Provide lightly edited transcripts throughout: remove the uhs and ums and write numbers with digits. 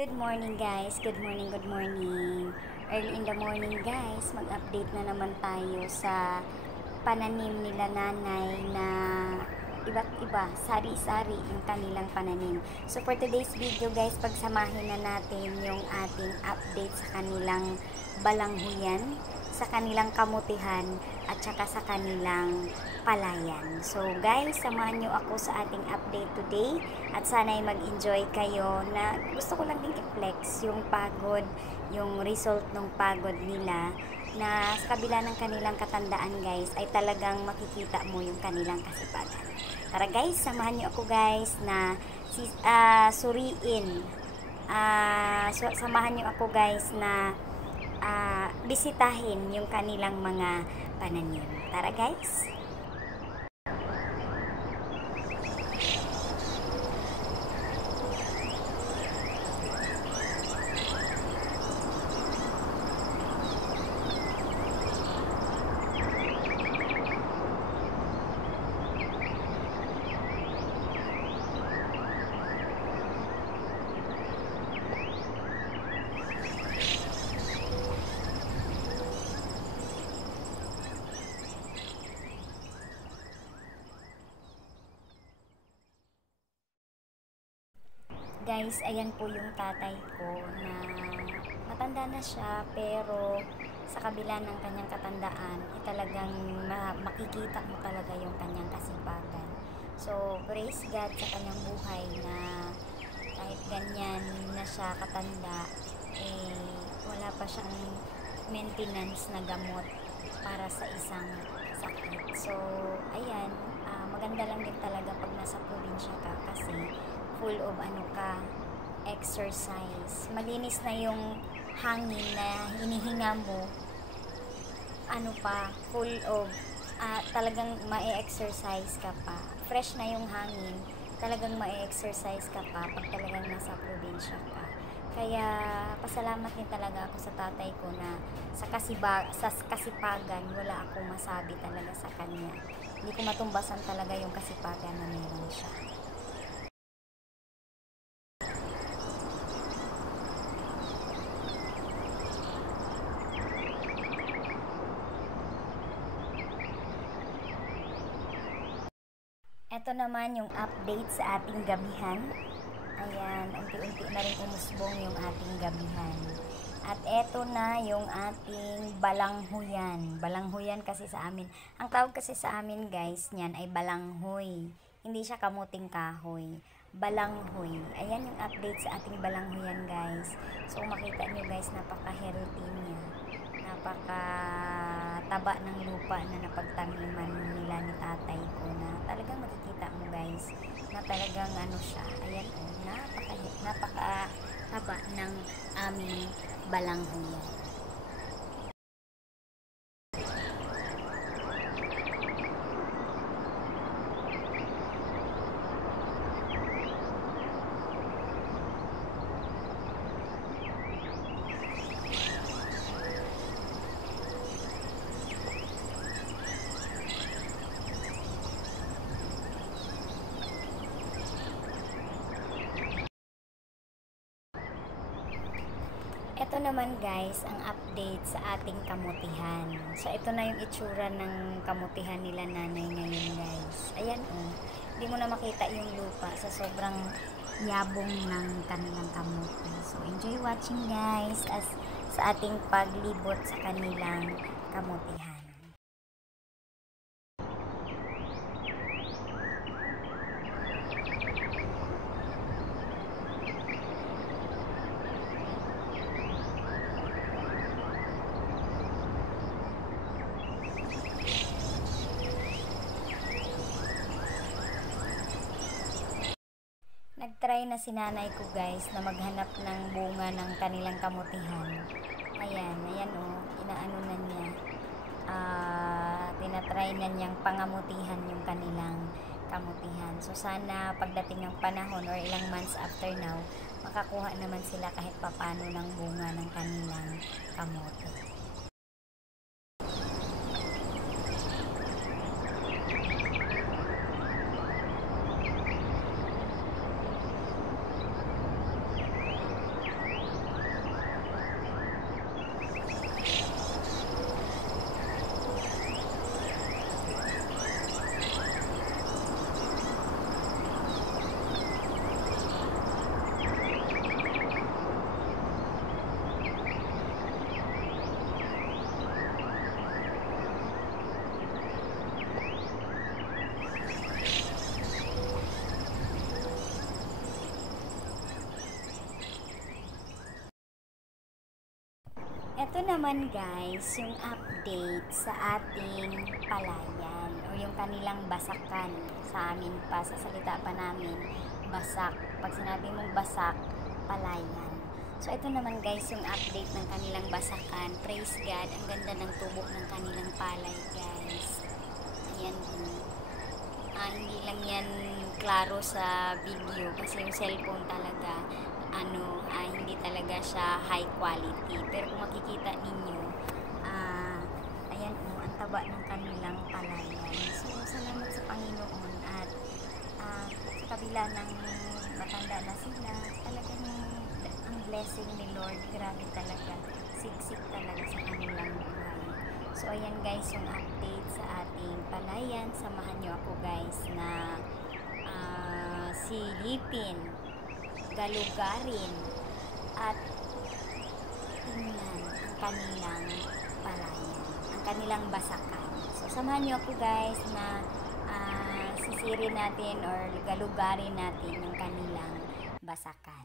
Good morning guys, good morning, good morning. Early in the morning guys, mag-update na naman tayo sa pananim nila nanay na iba't iba, sari-sari yung kanilang pananim. So for today's video guys, pagsamahin na natin yung ating update sa kanilang balanghuyan, sa kanilang kamutihan, at saka sa kanilang palayan. So guys, samahan nyo ako sa ating update today at sana'y mag-enjoy kayo na gusto ko lang ding i-flex yung pagod, yung result ng pagod nila na sa kabila ng kanilang katandaan guys ay talagang makikita mo yung kanilang kasipagan. Tara guys, samahan nyo ako guys na suriin. Samahan nyo ako guys na bisitahin yung kanilang mga pananim. Tara guys! Guys, ayan po yung tatay ko na matanda na siya pero sa kabila ng kanyang katandaan ay talagang makikita mo talaga yung kanyang kasipagan. So, praise God sa kanyang buhay na kahit ganyan na siya katanda, wala pa siyang maintenance na gamot para sa isang sakit. So, ayan, maganda lang din talaga pag nasa probinsya ka kasi full of exercise. Malinis na yung hangin na hinihinga mo. Full of talagang ma-exercise ka pa. Fresh na yung hangin. Talagang ma-exercise ka pa pag talagang nasa probinsya ka. Kaya pasalamat din talaga ako sa tatay ko na sa kasipagan wala akong masabi talaga sa kanya. Hindi ko matumbasan talaga yung kasipagan na meron siya. Ito naman yung update sa ating gabihan. Ayan, unti-unti na rin umusbong yung ating gabihan. At eto na yung ating balanghuyan. Balanghuyan kasi sa amin. Ang tawag kasi sa amin guys, niyan ay balanghoy. Hindi siya kamuting kahoy. Balanghoy. Ayan yung update sa ating balanghuyan guys. So makita nyo guys, napaka-healthy niya. Napaka-taba ng lupa na napagtaniman nila ni tatay ko na talagang makikita mo guys na talagang siya. Ayan napaka-taba ng aming balanghuyan. Ito naman guys, ang update sa ating kamutihan. So ito na yung itsura ng kamutihan nila nanay ngayon guys. Ayan hindi mo na makita yung lupa sa sobrang yabong ng kanilang kamuti. So enjoy watching guys sa ating paglibot sa kanilang kamutihan. Nagtry na si nanay ko guys na maghanap ng bunga ng kanilang kamutihan. Ayan inaano na niya. Tinatry na niyang pangamutihan yung kanilang kamutihan. So sana pagdating ng panahon or ilang months after now, makakuha naman sila kahit papano ng bunga ng kanilang kamote. Ito naman guys, yung update sa ating palayan o yung kanilang basakan. Sa amin pa, sa salita pa namin, basak. Pag sinabi mong basak, palayan. So ito naman guys, yung update ng kanilang basakan. Praise God, ang ganda ng tubo ng kanilang palay guys. Ayan, hindi lang yan klaro sa video kasi yung cellphone talaga hindi talaga siya high quality, pero kung makikita ninyo ayan ang taba ng kanilang palayan. So salamat sa Panginoon at sa kabila ng matanda na sila, talagang ang blessing ni Lord, grabe talaga, siksik talaga sa kanilang buhay. So ayan guys, yung update sa ating palayan. Samahan nyo ako guys na silipin, galugarin at tingnan ang kanilang palayan, ang kanilang basakan. So samahan nyo ako guys na sisirin natin or galugarin natin yung kanilang basakan.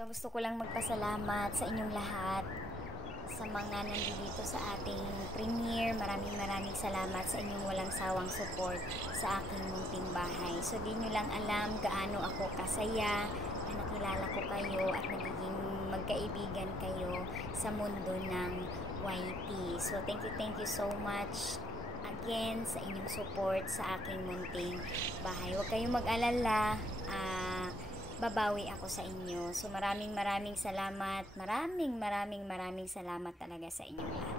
So gusto ko lang magpasalamat sa inyong lahat, sa mga nandito sa ating premiere. Maraming salamat sa inyong walang sawang support sa aking munting bahay. So di nyo lang alam gaano ako kasaya na nakilala ko kayo at nagiging magkaibigan kayo sa mundo ng YT. So thank you so much again sa inyong support sa aking munting bahay. Huwag kayong mag-alala, babawi ako sa inyo. So maraming salamat. Maraming salamat talaga sa inyo lahat.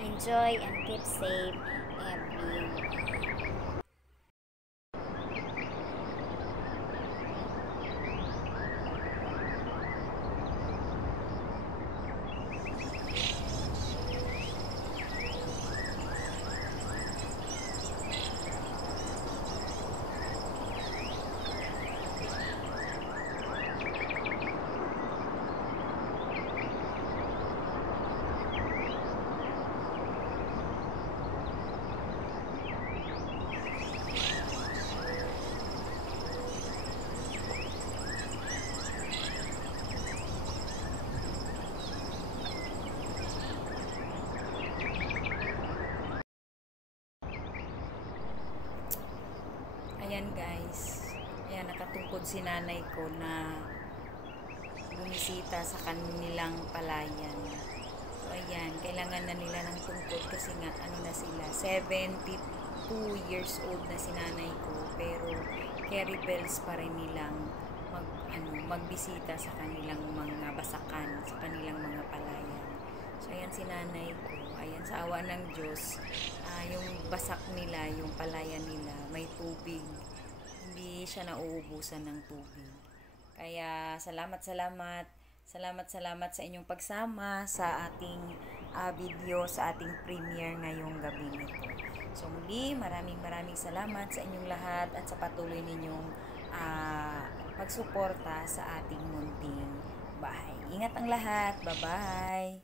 Enjoy and keep safe everyone. Ayan guys, ayan nakatungkod si nanay ko na bumisita sa kanilang palayan. So ayan, kailangan na nila ng tungkod kasi nga na sila, 72 years old na si nanay ko, pero carry bells pa rin nilang magbisita sa kanilang mga basakan, sa kanilang mga palayan. So ayan si nanay ko, ayan sa awa ng Diyos, yung basak nila, yung palayan nila, may tubig. Hindi siya nauubusan ng tubig. Kaya salamat sa inyong pagsama sa ating video, sa ating premiere ngayong gabi nito. So muli, maraming salamat sa inyong lahat at sa patuloy ninyong pagsuporta sa ating munting bahay. Ingat ang lahat. Bye-bye!